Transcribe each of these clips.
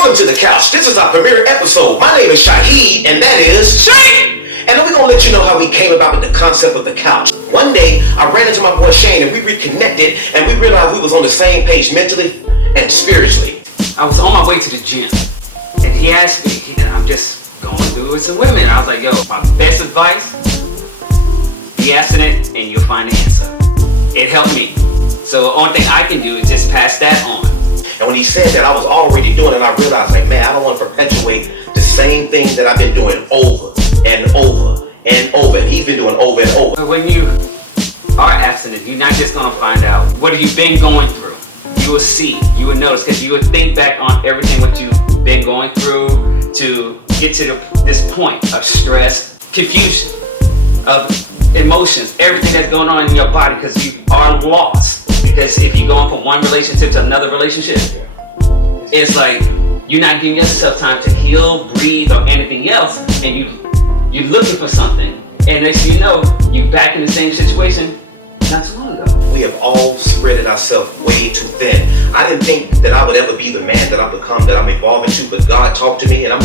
Welcome to the couch. This is our premiere episode. My name is Shahid, and that is Shahid. And then we're gonna let you know how we came about with the concept of the couch. One day, I ran into my boy Shane, and we reconnected, and we realized we was on the same page mentally and spiritually. I was on my way to the gym, and he asked me, I'm just going through it with some women. I was like, yo, my best advice, be abstinent, and you'll find the answer. It helped me. So the only thing I can do is just pass that on. And when he said that, I was already doing it, and I realized, like, man, I don't want to perpetuate the same thing that I've been doing over and over and over. And he's been doing over and over. But when you are abstinent, you're not just going to find out what you've been going through. You will see, you will notice, because you will think back on everything what you've been going through to get to this point of stress, confusion, of emotions, everything that's going on in your body, because you are lost. Because if you're going from one relationship to another relationship, it's like you're not giving yourself time to heal, breathe, or anything else, and you're looking for something, and next thing you know, you're back in the same situation not too long ago. We have all spreaded ourselves way too thin. I didn't think that I would ever be the man that I've become, that I'm evolving to, but God talked to me, and I'm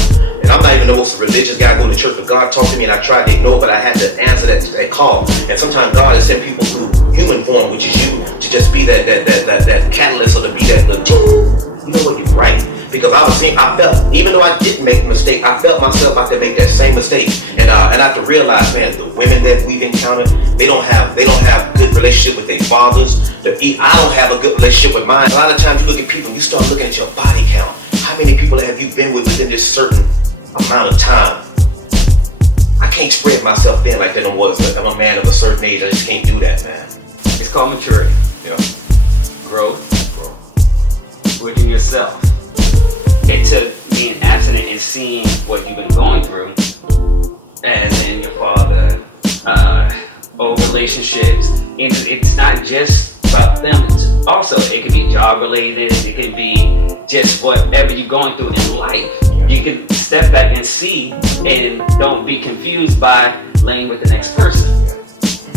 not even the most religious guy going to church, but God talked to me, and I tried to ignore, but I had to answer that call. And sometimes God has sent people through human form, which is you, to just be that catalyst, or to be that little, you know what, you're right. Because I felt, even though I didn't make a mistake, I felt myself about to make that same mistake. And I have to realize, man, the women that we've encountered, they don't have good relationship with their fathers. I don't have a good relationship with mine. A lot of times you look at people, you start looking at your body count. How many people have you been with within this certain amount of time? I can't spread myself thin like that no more. I'm a man of a certain age. I just can't do that, man. It's called maturity. Yeah. Growth. Within yourself. It took being abstinent and seeing what you've been going through, as in your father, old relationships. And it's not just about them. Also, it can be job related. It can be just whatever you're going through in life. You can step back and see, and don't be confused by laying with the next person.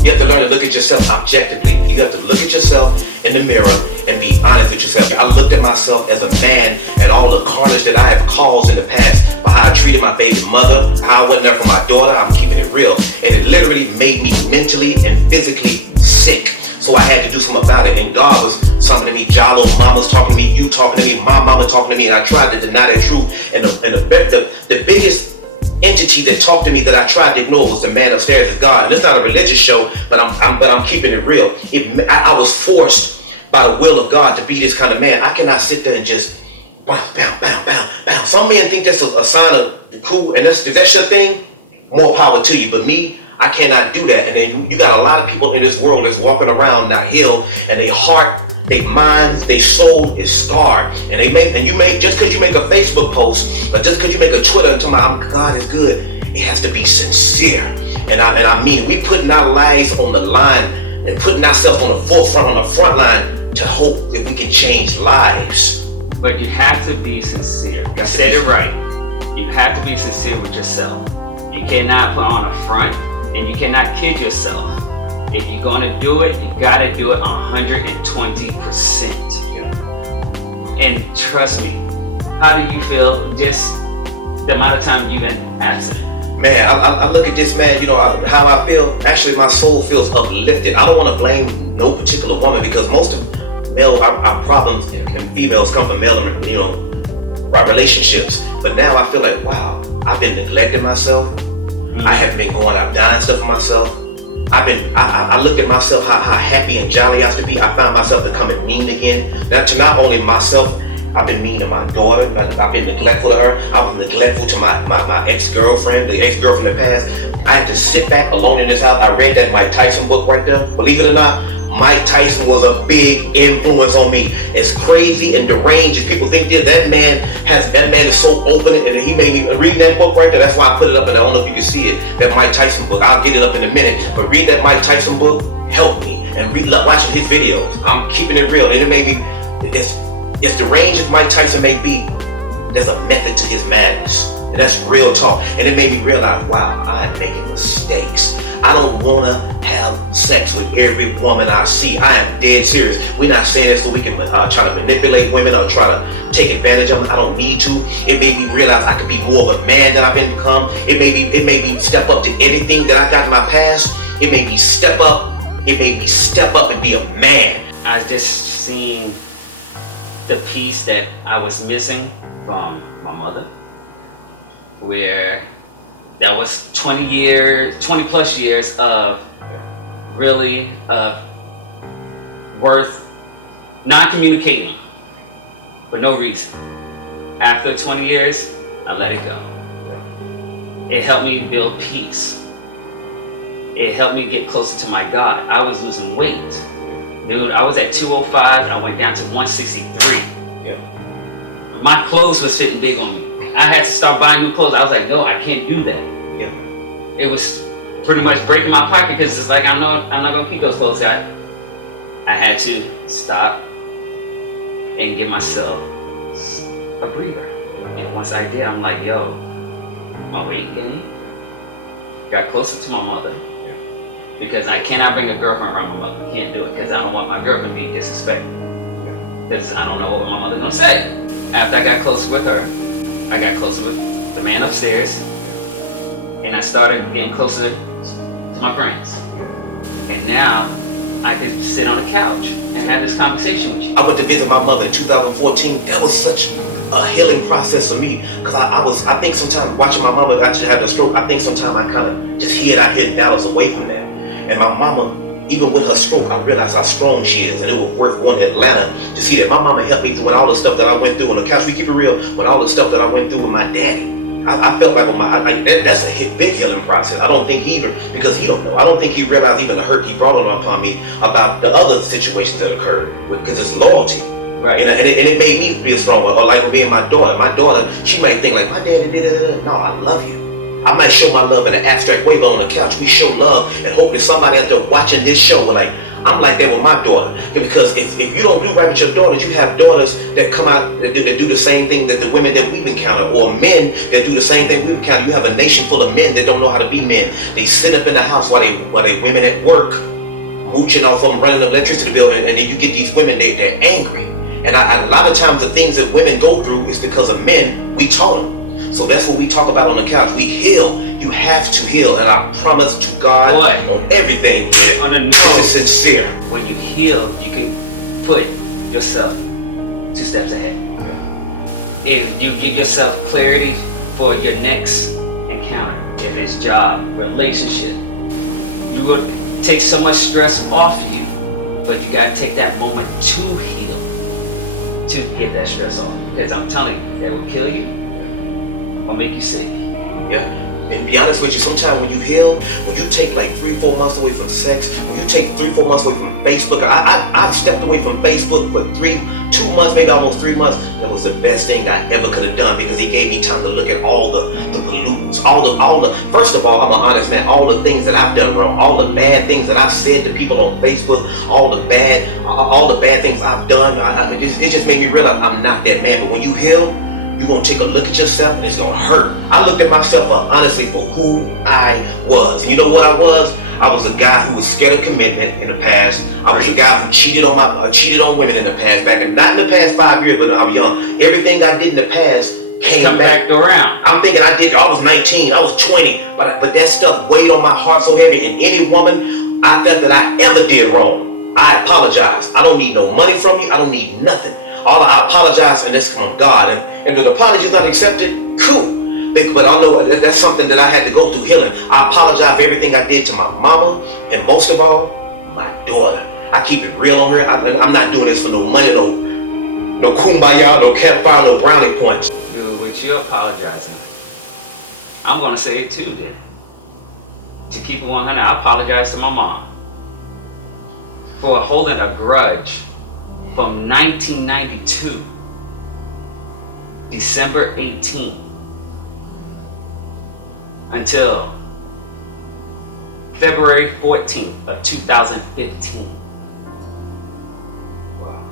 You have to learn to look at yourself objectively. You have to look at yourself in the mirror and be honest with yourself. I looked at myself as a man and all the carnage that I have caused in the past, by how I treated my baby mother, how I wasn't there for my daughter. I'm keeping it real. And it literally made me mentally and physically sick. So I had to do something about it. And God was talking to me, Jalo, mama's talking to me, you talking to me, my mama talking to me, and I tried to deny that truth. And the biggest entity that talked to me that I tried to ignore was the man upstairs, is God. And it's not a religious show, but I'm keeping it real. I was forced by the will of God to be this kind of man. I cannot sit there and just bow. Some men think that's a sign of cool, and if that's your thing, more power to you. But me, I cannot do that. And then you got a lot of people in this world that's walking around not healed, and their heart, their mind, their soul is scarred. And you may just because you make a Facebook post, or just because you make a Twitter and talking about God is good, it has to be sincere. And I mean, we putting our lives on the line and putting ourselves on the forefront, on the front line, to hope that we can change lives. But you have to be sincere. You said it right. You have to be sincere with yourself. You cannot put on a front, and you cannot kid yourself. If you're going to do it, you got to do it 120%. And trust me, how do you feel just the amount of time you've been absent? Man, I look at this, man, how I feel. Actually, my soul feels uplifted. I don't want to blame no particular woman, because most of our problems and females come from male, relationships. But now I feel like, wow, I've been neglecting myself. I haven't been going out buying stuff for myself. I looked at myself, how happy and jolly I used to be. I found myself becoming mean again. To not only myself, I've been mean to my daughter. I've been neglectful to her. I was neglectful to my ex-girlfriend, the ex-girlfriend of the past. I had to sit back alone in this house. I read that Mike Tyson book right there. Believe it or not, Mike Tyson was a big influence on me. As crazy and deranged as people think that man is so open, and he made me read that book right there. That's why I put it up, and I don't know if you can see it, that Mike Tyson book. I'll get it up in a minute, but read that Mike Tyson book, help me, and watching his videos. I'm keeping it real, and it may be, as deranged as Mike Tyson may be, there's a method to his madness. And that's real talk. And it made me realize, wow, I'm making mistakes. I don't want to have sex with every woman I see. I am dead serious. We're not saying this so we can try to manipulate women or try to take advantage of them. I don't need to. It made me realize I could be more of a man than I've been become. It made me step up to anything that I got in my past. It made me step up. It made me step up and be a man. I just seen the piece that I was missing from my mother, where that was 20 plus years of really worth non-communicating for no reason. After 20 years, I let it go. It helped me build peace. It helped me get closer to my God. I was losing weight. Dude, I was at 205 and I went down to 163. Yeah. My clothes was fitting big on me. I had to start buying new clothes. I was like, no, I can't do that. Yeah. It was pretty much breaking my pocket because it's like, I'm not gonna keep those clothes. I had to stop and give myself a breather. And once I did, I'm like, yo, my weight gain. Got closer to my mother. Because I cannot bring a girlfriend around my mother. Can't do it because I don't want my girlfriend to be disrespected. Because I don't know what my mother's gonna say. After I got closer with her, I got closer with the man upstairs, and I started getting closer to my friends. And now I can sit on the couch and have this conversation with you. I went to visit my mother in 2014. That was such a healing process for me because I think sometimes watching my mama actually have a stroke, I think sometimes I kind of just hid out here in Dallas away from that. And my mama, even with her stroke, I realized how strong she is, and it was worth going to Atlanta to see that. My mama helped me through all the stuff that I went through on the couch. We keep it real, with all the stuff that I went through with my daddy. I felt like that's a big healing process. I don't think he even, because he don't know. I don't think he realized even the hurt he brought on upon me about the other situations that occurred because it's loyalty. Right. And it made me feel stronger. Or like with me and my daughter. My daughter, she might think like, my daddy did it. No, I love you. I might show my love in an abstract way, but on the couch we show love and hope that somebody out there watching this show will like, I'm like that with my daughter. Because if you don't do right with your daughters, you have daughters that come out that do the same thing that the women that we've encountered, or men that do the same thing we've encountered. You have a nation full of men that don't know how to be men. They sit up in the house while they women at work, mooching off of them, running the electricity bill, and then you get these women, they're angry. And a lot of times the things that women go through is because of men we taught them. So that's what we talk about on the couch. We heal. You have to heal. And I promise to God on everything, on a note, this is sincere. When you heal, you can put yourself 2 steps ahead. If you give yourself clarity for your next encounter, if it's job, relationship, you will take so much stress off you, but you gotta take that moment to heal, to get that stress off. Because I'm telling you, that will kill you or make you sick. Yeah. And to be honest with you, sometimes when you heal, when you take like 3-4 months away from sex, when you take 3-4 months away from Facebook, I stepped away from Facebook for 2 months, maybe almost 3 months. That was the best thing I ever could have done because it gave me time to look at all the pollutants, all the. First of all, I'm an honest man. All the things that I've done wrong, all the bad things that I've said to people on Facebook, all the bad things I've done. It just made me realize I'm not that man. But when you heal, you're going to take a look at yourself and it's going to hurt. I looked at myself honestly for who I was. And you know what I was? I was a guy who was scared of commitment in the past. I was a guy who cheated on women in the past, not in the past 5 years, but when I was young. Everything I did in the past came back around. I'm thinking I was 19, I was 20, but that stuff weighed on my heart so heavy. And any woman I felt that I ever did wrong, I apologize. I don't need no money from you. I don't need nothing. All I apologize, and that's from God. And if the apology is not accepted, cool. But I know that's something that I had to go through healing. I apologize for everything I did to my mama, and most of all, my daughter. I keep it real on her. I'm not doing this for no money, no kumbaya, no campfire, no brownie points. Dude, what you're apologizing, I'm gonna say it too, then. To keep it 100, I apologize to my mom for holding a grudge from 1992, December 18th, until February 14th of 2015. Wow.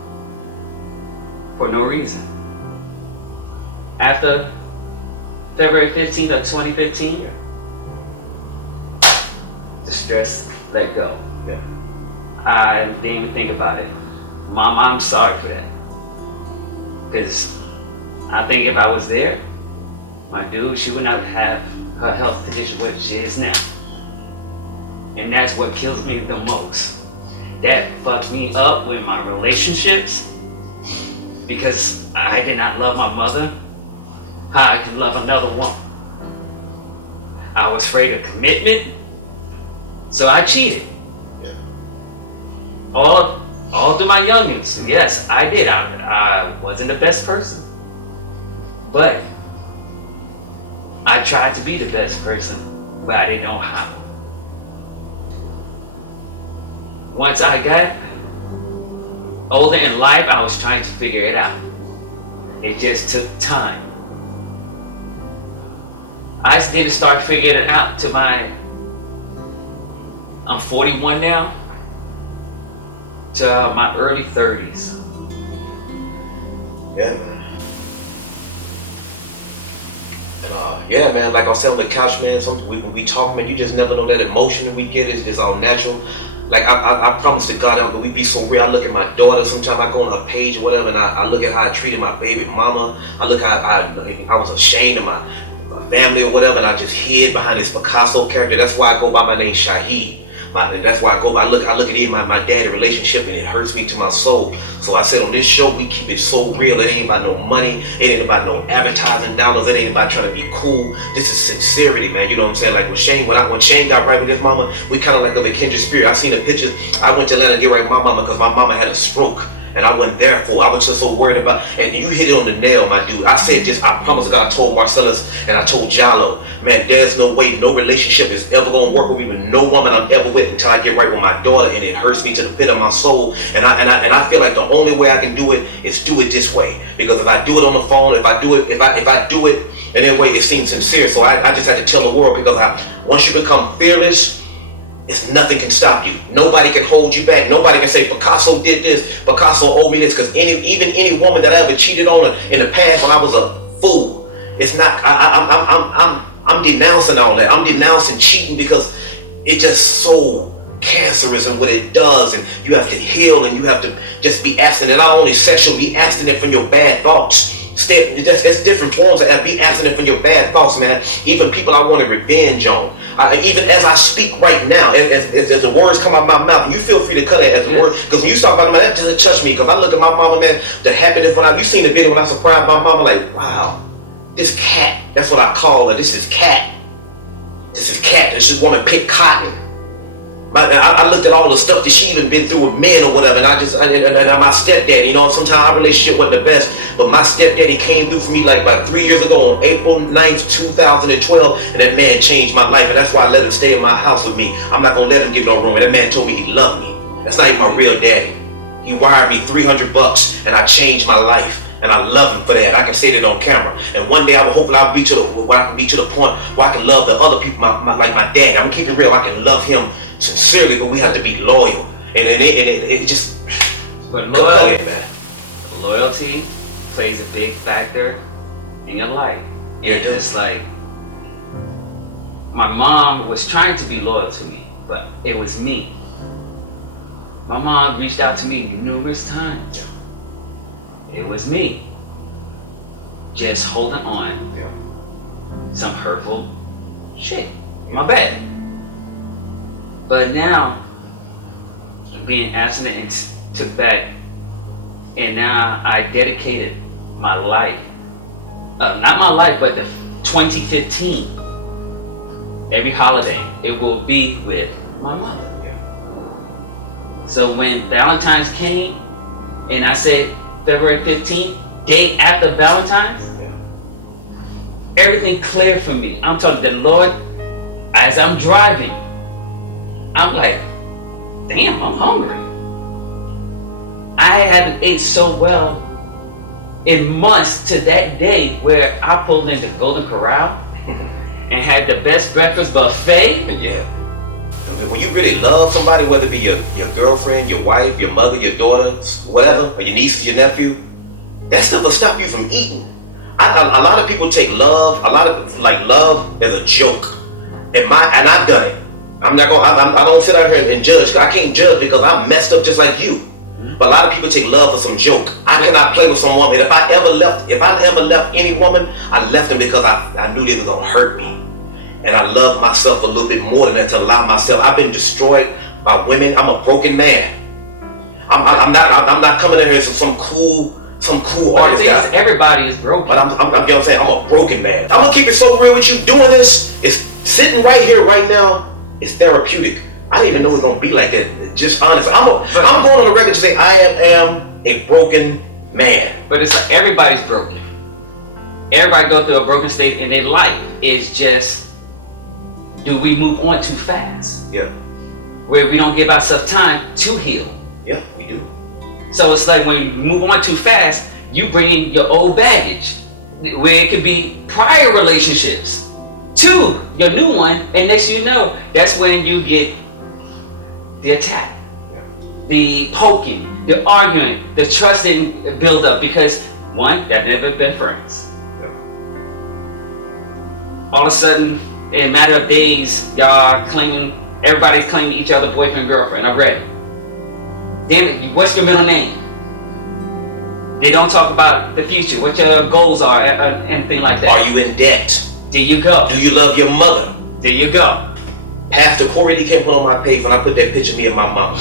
For no reason. After February 15th of 2015, Yeah. the stress let go. Yeah. I didn't even think about it. Mom, I'm sorry for that. Because I think if I was there, my dude, she would not have her health condition what she is now. And that's what kills me the most. That fucked me up with my relationships because I did not love my mother how I could love another woman. I was afraid of commitment, so I cheated. Yeah. All through my youngins, yes, I did. I wasn't the best person, but I tried to be the best person, but I didn't know how. Once I got older in life, I was trying to figure it out. It just took time. I didn't start figuring it out till I'm 41 now, to my early 30s. Yeah, man. And yeah, man, like I was telling the couch, man, when we talk, man, you just never know that emotion that we get is all natural. Like I promise to God, but we be so real. I look at my daughter. Sometimes I go on her page or whatever, and I look at how I treated my baby mama. I look how I was ashamed of my family or whatever, and I just hid behind this Picasso character. That's why I go by my name Shahid. That's why I go by. I look at it, my daddy relationship, and it hurts me to my soul. So I said on this show, we keep it so real. It ain't about no money. It ain't about no advertising dollars. It ain't about trying to be cool. This is sincerity, man. You know what I'm saying? Like when Shane got right with his mama, we kind of like a McKenzie spirit. I seen the pictures. I went to Atlanta to get right with my mama because my mama had a stroke. And I wasn't there for it. I was just so worried about, and you hit it on the nail, my dude. I said just, I promise God, I told Marcellus and I told Jallo, man, there's no way, no relationship is ever gonna work with me, with no woman I'm ever with until I get right with my daughter, and it hurts me to the pit of my soul. And I feel like the only way I can do it is do it this way. Because if I do it on the phone, if I do it in any way, it seems sincere. So I just had to tell the world, because once you become fearless, it's nothing can stop you. Nobody can hold you back. Nobody can say Picasso did this, Picasso owed me this. Because even any woman that I ever cheated on in the past when I was a fool, it's not. I'm denouncing all that. I'm denouncing cheating because it's just so cancerous in what it does, and you have to heal, and you have to just be abstinent. Not only sexual, be abstinent from your bad thoughts. That's different forms of be abstinent from your bad thoughts, man. Even people I want to revenge on. Even as I speak right now, as the words come out of my mouth, you feel free to cut it as the words, because when you talk about it, man, that just touched me. Because I look at my mama, man, the happiness you seen the video when I surprised my mama, like, wow, this cat, that's what I call her. This is cat. This woman picked cotton. I looked at all the stuff that she even been through with men or whatever, and my stepdaddy, you know, sometimes our relationship wasn't the best, but my stepdaddy came through for me like about 3 years ago on April 9th, 2012, and that man changed my life, and that's why I let him stay in my house with me. I'm not gonna let him get no room, and that man told me he loved me. That's not even my real daddy. He wired me $300, and I changed my life. And I love him for that. I can say that on camera. And one day I will hopefully I can be to the point where I can love the other people, like my dad. I'm keeping it real. I can love him sincerely, but we have to be loyal. And it just. But loyalty plays a big factor in your life. Yeah, it's just like my mom was trying to be loyal to me, but it was me. My mom reached out to me numerous times. It was me just holding on some hurtful shit. My bad. But now, being abstinent and took back, and now I dedicated my life, not my life, but the 2015, every holiday, it will be with my mother. So when Valentine's came, and I said, February 15th, day after Valentine's, everything cleared for me. I'm talking to the Lord as I'm driving. I'm like, damn, I'm hungry. I haven't ate so well in months to that day where I pulled into Golden Corral and had the best breakfast buffet. Yeah. When you really love somebody, whether it be your girlfriend, your wife, your mother, your daughter, whatever, or your niece, your nephew, that stuff will stop you from eating. A lot of people take love, love as a joke. And I've done it. I don't sit out here and judge. I can't judge because I'm messed up just like you. But a lot of people take love for some joke. I cannot play with some woman. If I ever left any woman, I left them because I knew they was gonna hurt me. And I love myself a little bit more than that to allow myself. I've been destroyed by women. I'm a broken man. I'm not coming in here as some cool artist guy. Everybody is broken. But I'm you know what I'm saying, I'm a broken man. I'm gonna keep it so real with you. Doing this is sitting right here right now. It's therapeutic. I didn't even know it was gonna be like that. Just honest. I'm going on the record to say I am a broken man. But it's like everybody's broken. Everybody go through a broken state in their life. It's just, do we move on too fast? Yeah. Where we don't give ourselves time to heal. Yeah, we do. So it's like when you move on too fast, you bring in your old baggage, where it could be prior relationships to your new one, and next thing you know, that's when you get the attack, the poking, the arguing, the trust didn't build up because one, they've never been friends. All of a sudden, in a matter of days, everybody's claiming each other boyfriend and girlfriend. I'm ready. Damn it, what's your middle name? They don't talk about the future, what your goals are, anything like that. Are you in debt? There you go. Do you love your mother? There you go. Pastor Corey came put on my page when I put that picture of me and my mom.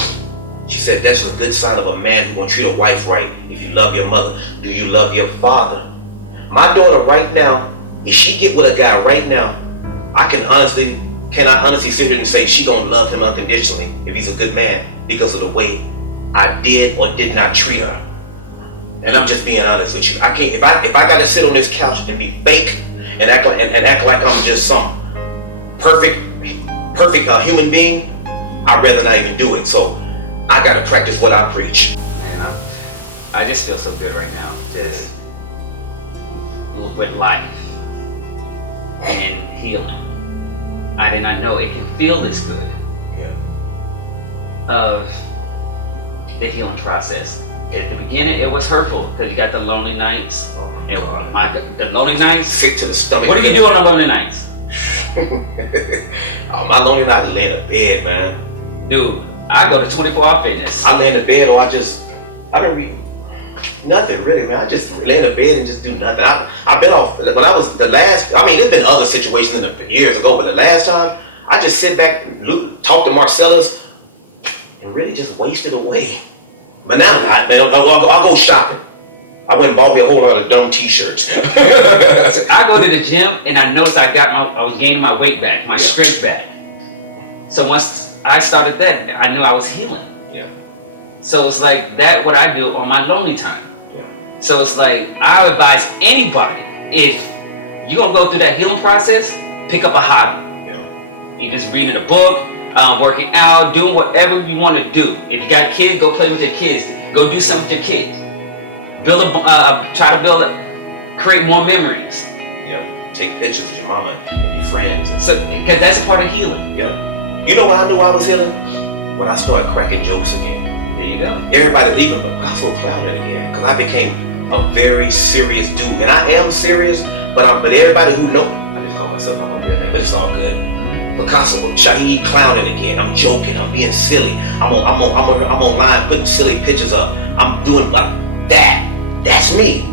She said that's a good sign of a man who's gonna treat a wife right. If you love your mother, do you love your father? My daughter right now, if she get with a guy right now, can I honestly sit here and say she gonna love him unconditionally if he's a good man because of the way I did or did not treat her. And I'm just being honest with you. I can't if I gotta sit on this couch and be fake and act like I'm just some perfect human being, I'd rather not even do it. So I gotta practice what I preach. Man, I just feel so good right now, just with life and healing. I did not know it can feel this good. Yeah. Of the healing process. At the beginning, it was hurtful because you got the lonely nights. The lonely nights. Sick to the stomach. What do you do on the lonely nights? My lonely nights, I lay in the bed, man. Dude, I go to 24-hour fitness. I lay in the bed, or I don't read nothing really, man. I just lay in the bed and just do nothing. I've been off when I was the last. I mean, there's been other situations years ago, but the last time I just sit back, talk to Marcellus, and really just waste it away. But now I'll go shopping. I went and bought me a whole lot of dumb t-shirts. I go to the gym and I noticed I was gaining my weight back, my strength back. So once I started that, I knew I was healing. Yeah. So it's like that what I do on my lonely time. Yeah. So it's like I advise anybody, if you're gonna go through that healing process, pick up a hobby. Yeah. You just reading a book, working out, doing whatever you want to do. If you got kids, go play with your kids. Go do something with your kids. Create more memories. Yeah. Take pictures with your mama and your friends. So, because that's a part of healing. Yeah. You know when I knew I was healing? When I started cracking jokes again. There you go. Everybody leaving, but I so clouded again because I became a very serious dude, and I am serious. But everybody who knows, I just call myself my own real name, but it's all good. Picasso, Shahid clowning again. I'm joking. I'm being silly. I'm online putting silly pictures up. I'm doing like that. That's me.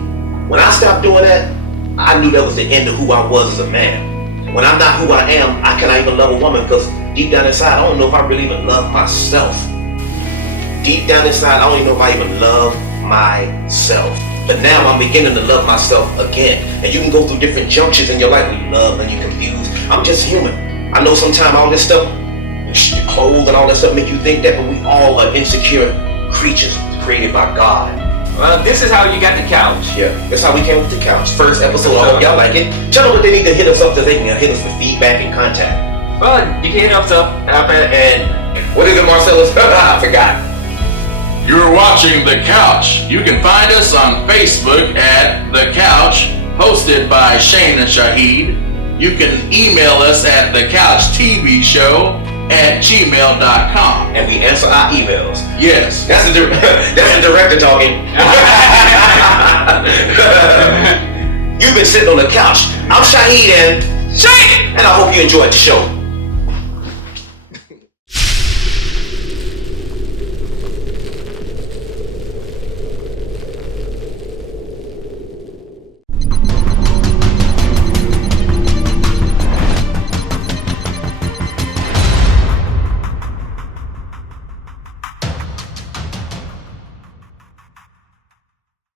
When I stopped doing that, I knew that was the end of who I was as a man. When I'm not who I am, I cannot even love a woman because deep down inside, I don't know if I really even love myself. Deep down inside, I don't even know if I even love myself. But now I'm beginning to love myself again. And you can go through different junctions in your life when you love and you're confused. I'm just human. I know sometimes all this stuff, clothes and all that stuff make you think that, but we all are insecure creatures created by God. Well, this is how you got the couch. Yeah, that's how we came with the couch. First episode, I hope y'all like it. Tell them that they need to hit us up so they can hit us for feedback and contact. Well, you can hit us up and what is it, Marcellus? I forgot. You're watching The Couch. You can find us on Facebook at The Couch, hosted by Shane and Shahid. You can email us at thecouchtvshow at gmail.com. And we answer our emails. Yes. That's the director talking. You've been sitting on the couch. I'm Shahid and Shahid! I hope you enjoyed the show.